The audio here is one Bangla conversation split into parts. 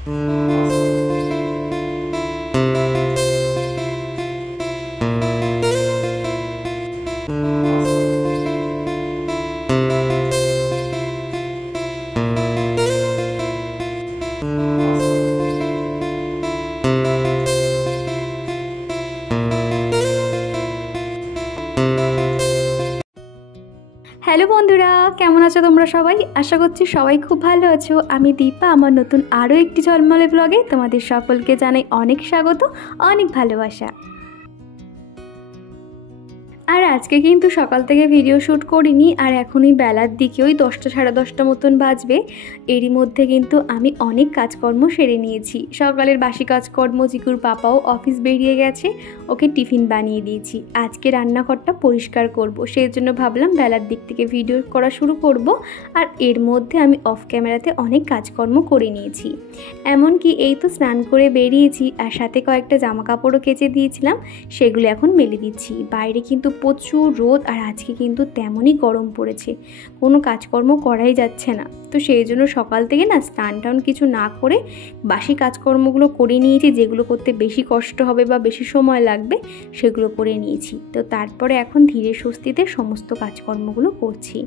হ্যালো বন্ধুরা, কেমন আছো তোমরা সবাই? আশা করছি সবাই খুব ভালো আছো। আমি দীপা, আমার নতুন আরও একটি ঝলমলে ব্লগে তোমাদের সকলকে জানাই অনেক স্বাগত, অনেক ভালোবাসা। আর আজকে কিন্তু সকাল থেকে ভিডিও শ্যুট করিনি, আর এখনই বেলার দিকে ওই 10টা সাড়ে 10টা মতন বাজবে। এরই মধ্যে কিন্তু আমি অনেক কাজকর্ম সেরে নিয়েছি। সকালের বাসি কাজকর্ম, জিকুর পাপাও অফিস বেরিয়ে গেছে, ওকে টিফিন বানিয়ে দিয়েছি। আজকে রান্নাঘরটা পরিষ্কার করব, সেই জন্য ভাবলাম বেলার দিক থেকে ভিডিও করা শুরু করব। আর এর মধ্যে আমি অফ ক্যামেরাতে অনেক কাজকর্ম করে নিয়েছি। এমনকি এই তো স্নান করে বেরিয়েছি, আর সাথে কয়েকটা জামা কাপড়ও কেচে দিয়েছিলাম, সেগুলো এখন মেলে দিচ্ছি। বাইরে কিন্তু প্রচুর রোদ, আর আজকে কিন্তু তেমনই গরম পড়েছে, কোনো কাজকর্ম করাই যাচ্ছে না। তো সেই জন্য সকাল থেকে না স্নান টান কিছু না করে বাসি কাজকর্মগুলো করে নিয়েছি, যেগুলো করতে বেশি কষ্ট হবে বা বেশি সময় লাগবে সেগুলো করে নিয়েছি। তো তারপরে এখন ধীরে সুস্থিতে সমস্ত কাজকর্মগুলো করছি।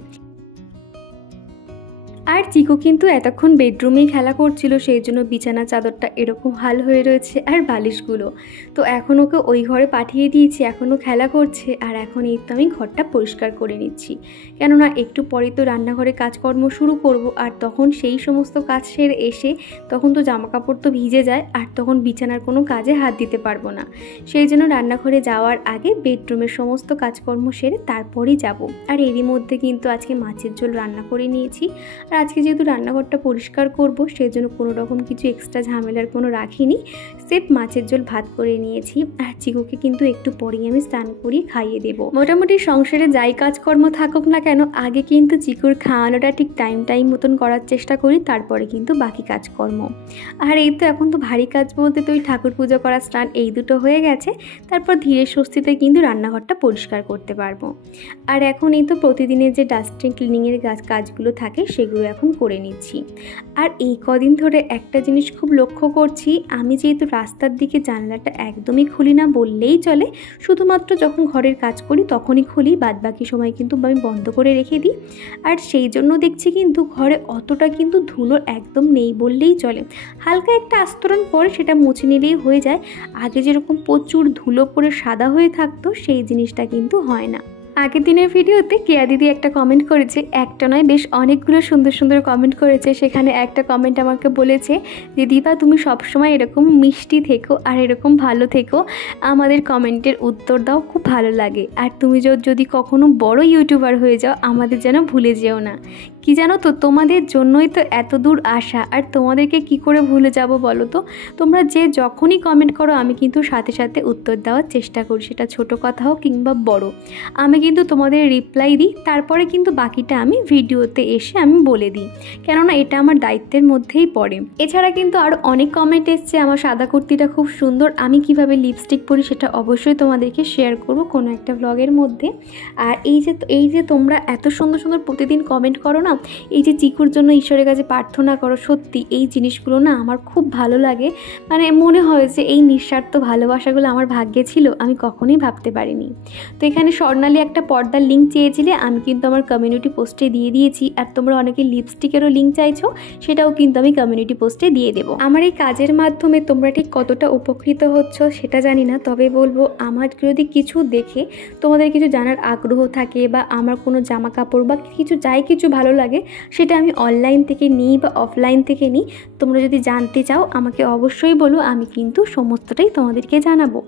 আর চিকু কিন্তু এতক্ষণ বেডরুমেই খেলা করছিল, সেই জন্য বিছানা চাদরটা এরকম হাল হয়ে রয়েছে, আর বালিশগুলো। তো এখন ওকে ওই ঘরে পাঠিয়ে দিয়েছি, এখনও খেলা করছে। আর এখন এই তো আমি ঘরটা পরিষ্কার করে নিচ্ছি, কেননা একটু পরে তো রান্নাঘরে কাজকর্ম শুরু করব। আর তখন সেই সমস্ত কাজ সেরে এসে তখন তো জামাকাপড় তো ভিজে যায়, আর তখন বিছানার কোনো কাজে হাত দিতে পারবো না। সেই জন্য রান্নাঘরে যাওয়ার আগে বেডরুমের সমস্ত কাজকর্ম সেরে তারপরেই যাব। আর এরই মধ্যে কিন্তু আজকে মাছের ঝোল রান্না করে নিয়েছি। আর আজকে যেহেতু রান্নাঘরটা পরিষ্কার করব, সেই জন্য কোনো রকম কিছু এক্সট্রা ঝামেলার কোনো রাখিনি, সেফ মাছের ঝোল ভাত করে নিয়েছি। আর চিকুকে কিন্তু একটু পরেই আমি স্নান করিয়ে খাইয়ে দেব। মোটামুটি সংসারে যাই কাজকর্ম থাকুক না কেন, আগে কিন্তু চিকুর খাওয়ানোটা ঠিক টাইম মতন করার চেষ্টা করি, তারপরে কিন্তু বাকি কাজকর্ম। আর এই তো এখন তো ভারী কাজ বলতে তো ওই ঠাকুর পুজো করা, স্নান, এই দুটো হয়ে গেছে। তারপর ধীরে স্বস্তিতে কিন্তু রান্নাঘরটা পরিষ্কার করতে পারবো। আর এখন এই তো প্রতিদিনের যে ডাস্টিং ক্লিনিংয়ের কাজগুলো থাকে সেগুলো এখন করে নিচ্ছি। আর এই কদিন ধরে একটা জিনিস খুব লক্ষ্য করছি, আমি যেহেতু রাস্তার দিকে জানলাটা একদমই খুলি না বললেই চলে, শুধুমাত্র যখন ঘরের কাজ করি তখনই খুলি, বাদবাকি সময় কিন্তু আমি বন্ধ করে রেখে দিই। আর সেই জন্য দেখছি কিন্তু ঘরে অতটা কিন্তু ধুলো একদম নেই বললেই চলে। হালকা একটা আস্তরণ পরে সেটা মুছে নিলেই হয়ে যায়। আগে যেরকম প্রচুর ধুলো পরে সাদা হয়ে থাকতো, সেই জিনিসটা কিন্তু হয় না। আগের দিনের ভিডিওতে কেয়া দিদি একটা কমেন্ট করেছে, একটা নয় বেশ অনেকগুলো সুন্দর সুন্দর কমেন্ট করেছে। সেখানে একটা কমেন্ট আমাকে বলেছে যে দীপা, তুমি সবসময় এরকম মিষ্টি থেকো আর এরকম ভালো থেকো, আমাদের কমেন্টের উত্তর দাও, খুব ভালো লাগে। আর তুমি যদি কখনো বড় ইউটিউবার হয়ে যাও, আমাদের যেন ভুলে যেও না। কি জানো তো, তোমাদের জন্যই তো এত দূর আসা, আর তোমাদেরকে কি করে ভুলে যাব বলো তো? তোমরা যখনই কমেন্ট করো আমি কিন্তু সাথে সাথে উত্তর দেওয়ার চেষ্টা করি, সেটা ছোট কথা হোক কিংবা বড়। আমি কিন্তু তোমাদের রিপ্লাই দিই, তারপরে কিন্তু বাকিটা আমি ভিডিওতে এসে আমি বলে দিই, কেননা এটা আমার দায়িত্বের মধ্যেই পড়ে। এছাড়া কিন্তু আরও অনেক কমেন্ট এসছে, আমার সাদা কুর্তিটা খুব সুন্দর, আমি কিভাবে লিপস্টিক পরি সেটা অবশ্যই তোমাদেরকে শেয়ার করব কোনো একটা ব্লগের মধ্যে। আর এই যে তোমরা এত সুন্দর সুন্দর প্রতিদিন কমেন্ট করো না, এই যে চিকুর জন্য ঈশ্বরের কাছে প্রার্থনা করো, সত্যি এই জিনিসগুলো না আমার খুব ভালো লাগে। মানে মনে হয় যে এই নিঃস্বার্থ ভালোবাসাগুলো আমার ভাগ্যে ছিল, আমি কখনোই ভাবতে পারিনি। তো এখানে স্বর্ণালী একটা পর্দার লিঙ্ক চেয়েছিলে, আমি কিন্তু আমার কমিউনিটি পোস্টে দিয়ে দিয়েছি। আর তোমরা অনেকে লিপস্টিকেরও লিঙ্ক চাইছো, সেটাও কিন্তু আমি কমিউনিটি পোস্টে দিয়ে দেবো। আমার এই কাজের মাধ্যমে তোমরা ঠিক কতটা উপকৃত হচ্ছ সেটা জানি না, তবে বলবো আমার যদি কিছু দেখে তোমাদের কিছু জানার আগ্রহ থাকে, বা আমার কোনো জামা কাপড় বা কিছু ভালো লাগে, সেটা আমি অনলাইন থেকে নিই বা অফলাইন থেকে নিই, তোমরা যদি জানতে চাও আমাকে অবশ্যই বলো, আমি কিন্তু সমস্তটাই তোমাদেরকে জানাবো।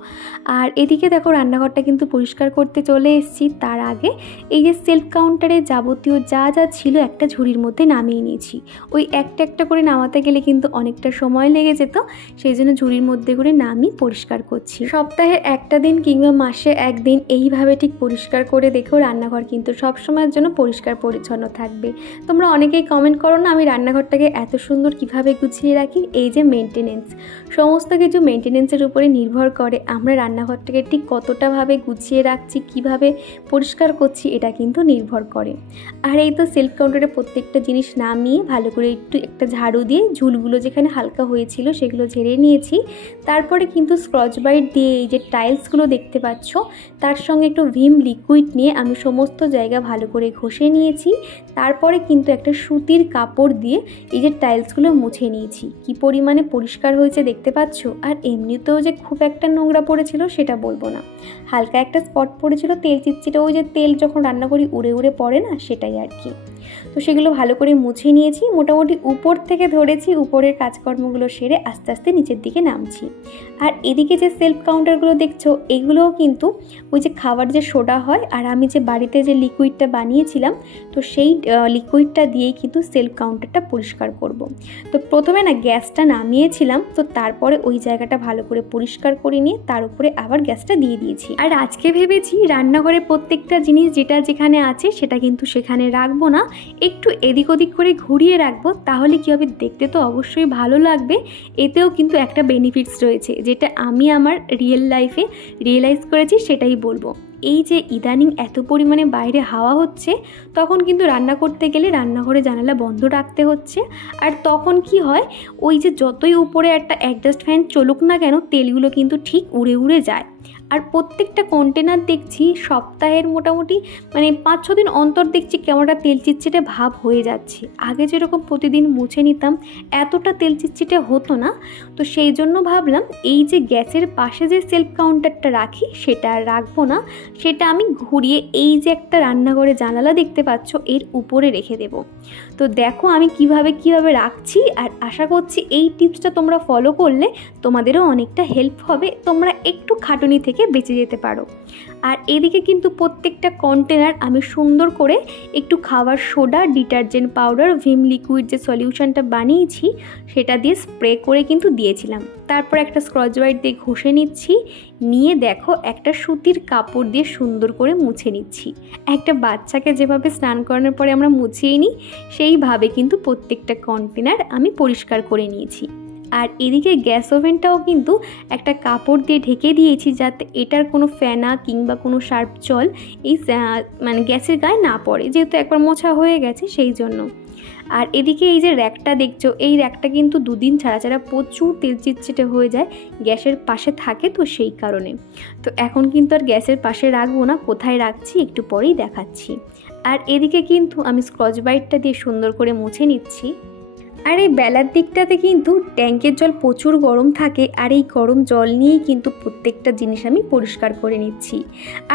আর এদিকে দেখো রান্নাঘরটা কিন্তু পরিষ্কার করতে চলে এসেছি। তার আগে এই যে সেলফ কাউন্টারে যাবতীয় যা ছিল একটা ঝুড়ির মধ্যে নামিয়ে নিয়েছি। ওই একটা একটা করে নামাতে গেলে কিন্তু অনেকটা সময় লেগে যেত, সেই জন্য ঝুড়ির মধ্যে করে নামিয়ে পরিষ্কার করছি। সপ্তাহে একটা দিন কিংবা মাসে একদিন এইভাবে ঠিক পরিষ্কার করে দেখেও রান্নাঘর কিন্তু সবসময়ের জন্য পরিষ্কার পরিচ্ছন্ন থাকবে। তোমরা অনেকেই কমেন্ট করো না আমি রান্নাঘরটাকে এত সুন্দর কিভাবে গুছিয়ে রাখি। এই যে মেনটেনেন্স, সমস্ত কিছু মেনটেনেন্সের উপরে নির্ভর করে আমরা রান্নাঘরটাকে ঠিক কতটা ভাবে গুছিয়ে রাখছি, কিভাবে পরিষ্কার করছি, এটা কিন্তু নির্ভর করে। আর এই তো সেলফ কাউন্টারে প্রত্যেকটা জিনিস নামিয়ে ভালো করে একটু একটা ঝাড়ু দিয়ে ঝুলগুলো যেখানে হালকা হয়েছিল সেগুলো ঝেড়ে নিয়েছি। তারপরে কিন্তু স্ক্রচ ব্রাইট দিয়ে এই যে টাইলসগুলো দেখতে পাচ্ছ তার সঙ্গে একটু ভিম লিকুইড নিয়ে আমি সমস্ত জায়গা ভালো করে ঘষে নিয়েছি। তারপরে কিন্তু একটা সুতির কাপড় দিয়ে এই যে টাইলসগুলো মুছে নিয়েছি। কি পরিমাণে পরিষ্কার হয়েছে দেখতে পাচ্ছ। আর এমনিতেও যে খুব একটা নোংরা পড়েছিল সেটা বলবো না, হালকা একটা স্পট পড়েছিল তেল চিটচিটে, ওই যে তেল যখন রান্না করি উড়ে উড়ে পড়ে না, সেটাই আর কি। তো সেগুলো ভালো করে মুছে নিয়েছি, মোটামুটি উপর থেকে ধরেছি, উপরের কাজকর্মগুলো সেরে আস্তে আস্তে নিচের দিকে নামছি। আর এদিকে যে সেলফ কাউন্টারগুলো দেখছো এগুলোও কিন্তু ওই যে খাবার যে সোডা হয় আর আমি যে বাড়িতে যে লিকুইডটা বানিয়েছিলাম তো সেই লিকুইডটা দিয়েই কিন্তু সেলফ কাউন্টারটা পরিষ্কার করব। তো প্রথমে না গ্যাসটা নামিয়েছিলাম, তো তারপরে ওই জায়গাটা ভালো করে পরিষ্কার করে নিয়ে তার উপরে আবার গ্যাসটা দিয়ে দিয়েছি। আর আজকে ভেবেছি রান্নাঘরে প্রত্যেকটা জিনিস যেটা যেখানে আছে সেটা কিন্তু সেখানে রাখবো না, একটু এদিক ওদিক করে ঘুরিয়ে রাখবো। তাহলে কী হবে, দেখতে তো অবশ্যই ভালো লাগবে, এতেও কিন্তু একটা বেনিফিটস রয়েছে যেটা আমি আমার রিয়েল লাইফে রিয়েলাইজ করেছি, সেটাই বলবো। এই যে ইদানিং এত পরিমাণে বাইরে হাওয়া হচ্ছে, তখন কিন্তু রান্না করতে গেলে রান্নাঘরে জানালা বন্ধ রাখতে হচ্ছে। আর তখন কি হয়, ওই যে যতই উপরে একটা অ্যাডজাস্ট ফ্যান চলুক না কেন তেলগুলো কিন্তু ঠিক উড়ে উড়ে যায়। আর প্রত্যেকটা কন্টেনার দেখছি সপ্তাহের মোটামুটি 5-6 দিন অন্তর দেখছি কেমন একটা তেল চিটচিটে ভাব হয়ে যাচ্ছে। আগে যেরকম প্রতিদিন মুছে নিতাম এতটা তেল চিটচিটে হতো না। তো সেই জন্য ভাবলাম এই যে গ্যাসের পাশে যে সেলফ কাউন্টারটা রাখি সেটা আর রাখবো না, সেটা আমি ঘুরিয়ে এই যে একটা রান্নাঘরে জানালা দেখতে পাচ্ছ এর উপরে রেখে দেব। তো দেখো আমি কিভাবে রাখছি, আর আশা করছি এই টিপসটা তোমরা ফলো করলে তোমাদেরও অনেকটা হেল্প হবে, তোমরা একটু খাটুনি থেকে বেঁচে যেতে পারো। আর এদিকে কিন্তু প্রত্যেকটা কন্টেনার আমি সুন্দর করে একটু খাবার soda, detergent powder, Vim liquid যে সলিউশনটা বানিয়েছি সেটা দিয়ে স্প্রে করে কিন্তু দিয়েছিলাম। তারপর একটা স্ক্রচ ব্রাইট দিয়ে ঘষে নিচ্ছি, নিয়ে দেখো একটা সুতির কাপড় দিয়ে সুন্দর করে মুছে নিচ্ছি। একটা বাচ্চাকে যেভাবে স্নান করানোর পরে আমরা মুছিয়ে নিই সেইভাবে কিন্তু প্রত্যেকটা কন্টেনার আমি পরিষ্কার করে নিয়েছি। আর এদিকে গ্যাস ওভেনটাও কিন্তু একটা কাপড় দিয়ে ঢেকে দিয়েছি যাতে এটার কোনো ফেনা কিংবা কোনো শার্প জল এই গ্যাসের গায়ে না পড়ে, যেহেতু একবার মোছা হয়ে গেছে সেই জন্য। আর এদিকে এই যে র্যাকটা দেখছো এই র্যাকটা কিন্তু 2 দিন ছাড়া ছাড়া প্রচুর তেল চিটচিটে হয়ে যায়, গ্যাসের পাশে থাকে তো সেই কারণে। তো এখন কিন্তু আর গ্যাসের পাশে রাখবো না, কোথায় রাখছি একটু পরেই দেখাচ্ছি। আর এদিকে কিন্তু আমি স্ক্রচ ব্রাইটটা দিয়ে সুন্দর করে মুছে নিচ্ছি। আর এই বেলার দিকটাতে কিন্তু ট্যাঙ্কের জল প্রচুর গরম থাকে, আর এই গরম জল নিয়েই কিন্তু প্রত্যেকটা জিনিস আমি পরিষ্কার করে নিচ্ছি।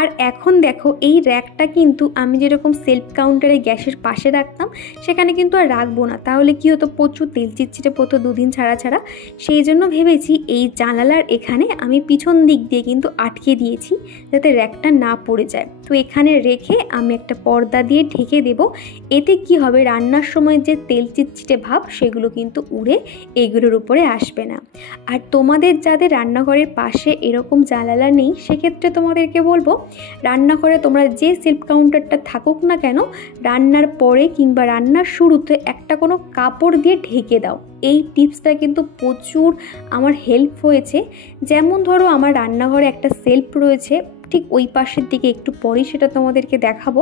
আর এখন দেখো এই র্যাকটা কিন্তু আমি যেরকম সেলফ কাউন্টারে গ্যাসের পাশে রাখতাম সেখানে কিন্তু আর রাখবো না, তাহলে কি হতো প্রচুর তেল চিটচিটে পড়তো 2 দিন ছাড়া ছাড়া। সেই জন্য ভেবেছি এই জানালার এখানে আমি পিছন দিক দিয়ে কিন্তু আটকে দিয়েছি যাতে র্যাকটা না পড়ে যায়। তো এখানে রেখে আমি একটা পর্দা দিয়ে ঢেকে দেব। এতে কি হবে, রান্নার সময় যে তেল চিটচিটে ভাব সেগুলো কিন্তু উড়ে এগুলোর উপরে আসবে না। আর তোমাদের যাদের রান্নাঘরের পাশে এরকম জানালা নেই সেক্ষেত্রে তোমাদেরকে বলবো রান্নাঘরে তোমরা যে সেলফ কাউন্টারটা থাকুক না কেন রান্নার পরে কিংবা রান্নার শুরুতে একটা কোনো কাপড় দিয়ে ঢেকে দাও। এই টিপসটা কিন্তু প্রচুর আমার হেল্প হয়েছে। যেমন ধরো আমার রান্নাঘরে একটা সেলফ রয়েছে, ঠিক ওই পাশের দিকে একটু পরেই সেটা তোমাদেরকে দেখাবো।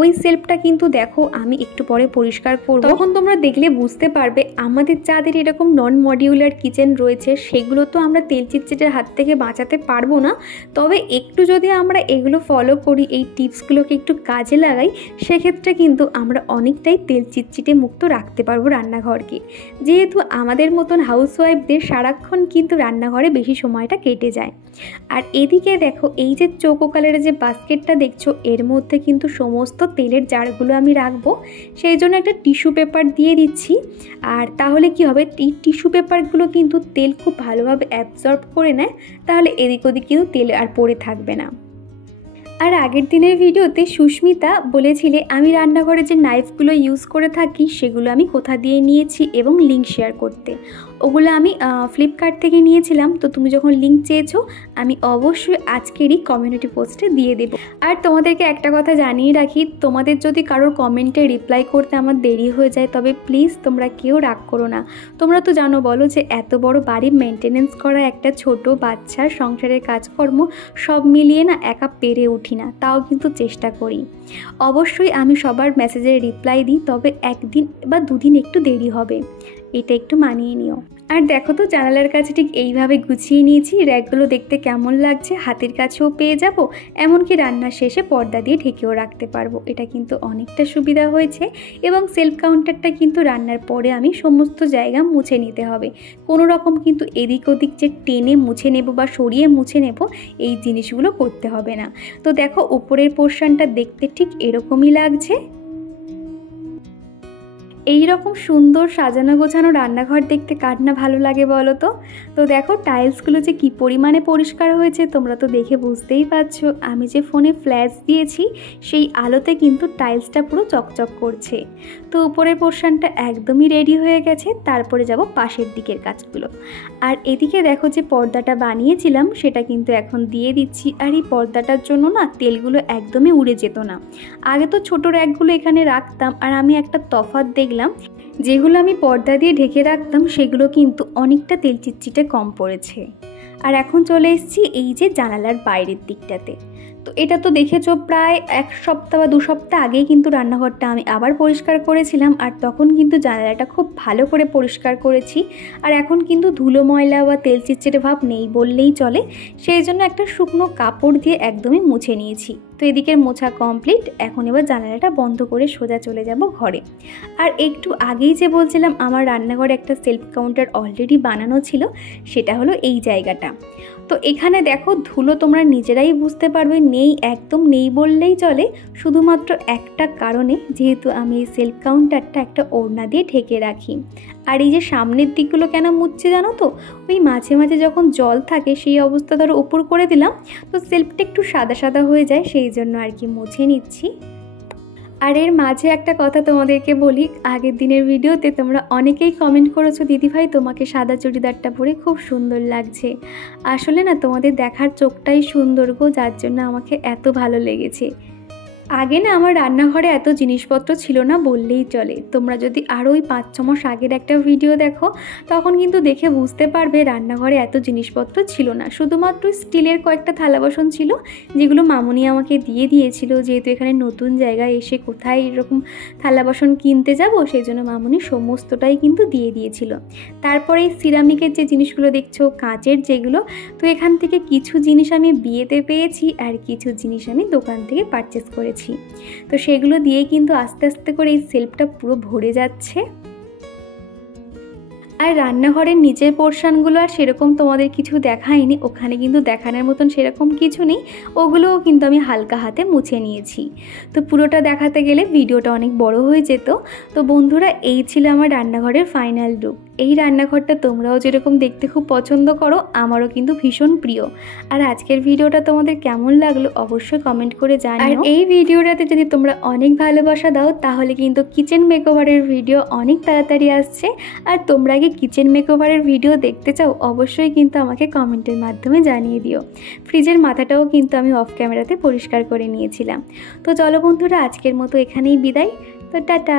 ওই সেলফটা কিন্তু দেখো আমি একটু পরে পরিষ্কার করব, তখন তোমরা দেখলে বুঝতে পারবে। আমাদের যাদের এরকম নন মডিউলার কিচেন রয়েছে সেগুলো তো আমরা তেল চিটচিটের হাত থেকে বাঁচাতে পারবো না, তবে একটু যদি আমরা এগুলো ফলো করি, এই টিপসগুলোকে একটু কাজে লাগাই, সেক্ষেত্রে কিন্তু আমরা অনেকটাই তেল চিটচিটে মুক্ত রাখতে পারবো রান্নাঘরকে। যেহেতু আমাদের মতন হাউসওয়াইফদের সারাক্ষণ কিন্তু রান্নাঘরে বেশি সময়টা কেটে যায়। আর এদিকে দেখো এই যে চৌকো কালারের যে বাস্কেটটা দেখছো এর মধ্যে কিন্তু সমস্ত তেলের জারগুলো আমি রাখবো, সেই জন্য একটা টিস্যু পেপার দিয়ে দিচ্ছি। আর তাহলে কি হবে, এই টিস্যু পেপারগুলো কিন্তু তেল খুব ভালোভাবে অ্যাবজর্ব করে নেয়, তাহলে এদিক ওদিক কিন্তু তেল আর পড়ে থাকবে না। আর আগের দিনের ভিডিওতে সুস্মিতা বলেছিলে আমি রান্নাঘরে যে নাইফগুলো ইউজ করে থাকি সেগুলো আমি কোথা দিয়ে নিয়েছি এবং লিঙ্ক শেয়ার করতে। ওগুলো আমি ফ্লিপকার্ট থেকে নিয়েছিলাম। তো তুমি যখন লিঙ্ক চেয়েছো আমি অবশ্যই আজকেরই কমিউনিটি পোস্টে দিয়ে দেব। আর তোমাদেরকে একটা কথা জানিয়ে রাখি, তোমাদের যদি কারোর কমেন্টে রিপ্লাই করতে আমার দেরি হয়ে যায় তবে প্লিজ তোমরা কেউ রাগ করো না। তোমরা তো জানো বলো যে এত বড় বাড়ি মেনটেনেন্স করা, একটা ছোট বাচ্চার সংসারের কাজকর্ম সব মিলিয়ে না একা পেরে উঠি না, তাও কিন্তু চেষ্টা করি। অবশ্যই আমি সবার মেসেজের রিপ্লাই দিই, তবে একদিন বা দুদিন একটু দেরি হবে, এটা একটু মানিয়ে নিও। আর দেখো তো জানালার কাছে ঠিক এইভাবে গুছিয়ে নিয়েছি। র্যাকগুলো দেখতে কেমন লাগছে, হাতের কাছেও পেয়ে যাব, এমনকি রান্নার শেষে পর্দা দিয়ে ঢেকেও রাখতে পারবো। এটা কিন্তু অনেকটা সুবিধা হয়েছে। এবং সেলফ কাউন্টারটা কিন্তু রান্নার পরে আমি সমস্ত জায়গা মুছে নিতে হবে। কোনো রকম কিন্তু এদিক ওদিক যে টেনে মুছে নেব বা সরিয়ে মুছে নেব এই জিনিসগুলো করতে হবে না। তো দেখো উপরের পোর্শনটা দেখতে ঠিক এরকমই লাগছে। এই রকম সুন্দর সাজানো গোছানো রান্নাঘর দেখতে কার না ভালো লাগে বলো তো। তো দেখো টাইলসগুলো যে কী পরিমাণে পরিষ্কার হয়েছে তোমরা তো দেখে বুঝতেই পারছো। আমি যে ফোনে ফ্ল্যাশ দিয়েছি সেই আলোতে কিন্তু টাইলসটা পুরো চকচক করছে। তো উপরের পোর্শনটা একদমই রেডি হয়ে গেছে। তারপরে যাব পাশের দিকের কাজগুলো। আর এদিকে দেখো যে পর্দাটা বানিয়েছিলাম সেটা কিন্তু এখন দিয়ে দিচ্ছি। আর এই পর্দাটার জন্য না তেলগুলো একদমই উড়ে যেত না। আগে তো ছোটো র্যাকগুলো এখানে রাখতাম, আর আমি একটা তফাৎ দেখলাম, যেগুলো আমি পর্দা দিয়ে ঢেকে রাখতাম সেগুলো কিন্তু অনেকটা তেল চিটচিটে কম পড়েছে। আর এখন চলে এসেছি এই যে জানালার বাইরের দিকটাতে। তো এটা তো দেখেছো প্রায় 1 সপ্তাহ বা 2 সপ্তাহ আগেই কিন্তু রান্নাঘরটা আমি আবার পরিষ্কার করেছিলাম। আর তখন কিন্তু জানালাটা খুব ভালো করে পরিষ্কার করেছি। আর এখন কিন্তু ধুলো ময়লা বা তেল চিটচিটে ভাব নেই বললেই চলে। সেই জন্য একটা শুকনো কাপড় দিয়ে একদমই মুছে নিয়েছি। তো এদিকের মোছা কমপ্লিট। এখন এবার জানালাটা বন্ধ করে সোজা চলে যাব ঘরে। আর একটু আগেই যে বলছিলাম আমার রান্নাঘরে একটা সেলফ কাউন্টার অলরেডি বানানো ছিল, সেটা হলো এই জায়গাটা। তো এখানে দেখো ধুলো তোমরা নিজেরাই বুঝতে পারবে, নেই একদম নেই বললেই চলে। শুধুমাত্র একটা কারণে, যেহেতু আমি এই সেলফ কাউন্টারটা একটা ওড়না দিয়ে ঢেকে রাখি। আর এই যে সামনের দিকগুলো কেন মুছছে জানো তো, ওই মাঝে মাঝে যখন জল থাকে সেই অবস্থা ধরো উপর করে দিলাম তো সেলফটা একটু সাদা সাদা হয়ে যায়, সেই জন্য আর কি মুছে নিচ্ছি। আর এর মাঝে একটা কথা তোমাদেরকে বলি, আগের দিনের ভিডিওতে তোমরা অনেকেই কমেন্ট করেছো দিদিভাই তোমাকে সাদা চুড়িদারটা পরে খুব সুন্দর লাগছে। আসলে না তোমাদের দেখার চোখটাই সুন্দর গো, যার জন্য আমাকে এত ভালো লেগেছে। আগে না আমার রান্নাঘরে এত জিনিসপত্র ছিল না বললেই চলে। তোমরা যদি আরও ওই 5-6 মাস আগের একটা ভিডিও দেখো তখন কিন্তু দেখে বুঝতে পারবে রান্নাঘরে এত জিনিসপত্র ছিল না। শুধুমাত্র স্টিলের কয়েকটা থালা বাসন ছিল, যেগুলো মামুনি আমাকে দিয়ে দিয়েছিল। যেহেতু এখানে নতুন জায়গায় এসে কোথায় এরকম থালা বাসন কিনতে যাব, সেই জন্য মামুনি সমস্তটাই কিন্তু দিয়ে দিয়েছিল। তারপরে এই সিরামিকের যে জিনিসগুলো দেখছো, কাঁচের যেগুলো, তো এখান থেকে কিছু জিনিস আমি বিয়েতে পেয়েছি আর কিছু জিনিস আমি দোকান থেকে পারচেস করেছি। তো সেগুলো দিয়ে কিন্তু আস্তে আস্তে করে এই সেলফটা পুরো ভরে যাচ্ছে। আর রান্নাঘরের নিচের পোর্শনগুলো আর সেরকম তোমাদের কিছু দেখায়নি, ওখানে কিন্তু দেখানোর মতন সেরকম কিছু নেই, ওগুলোও কিন্তু আমি হালকা হাতে মুছে নিয়েছি। তো পুরোটা দেখাতে গেলে ভিডিওটা অনেক বড় হয়ে যেত। তো বন্ধুরা এই ছিল আমার রান্নাঘরের ফাইনাল লুক। এই রান্নাঘরটা তোমরাও যেরকম দেখতে খুব পছন্দ করো, আমারও কিন্তু ভীষণ প্রিয়। আর আজকের ভিডিওটা তোমাদের কেমন লাগলো অবশ্যই কমেন্ট করে জানিও। আর এই ভিডিওটাতে যদি তোমরা অনেক ভালোবাসা দাও তাহলে কিন্তু কিচেন মেকওভারের ভিডিও অনেক তাড়াতাড়ি আসছে। আর তোমরা কি কিচেন মেকওভারের ভিডিও দেখতে চাও অবশ্যই কিন্তু আমাকে কমেন্টের মাধ্যমে জানিয়ে দিও। ফ্রিজের মাথাটাও কিন্তু আমি অফ ক্যামেরাতে পরিষ্কার করে নিয়েছিলাম। তো চলো বন্ধুরা আজকের মতো এখানেই বিদায়। তো টাটা।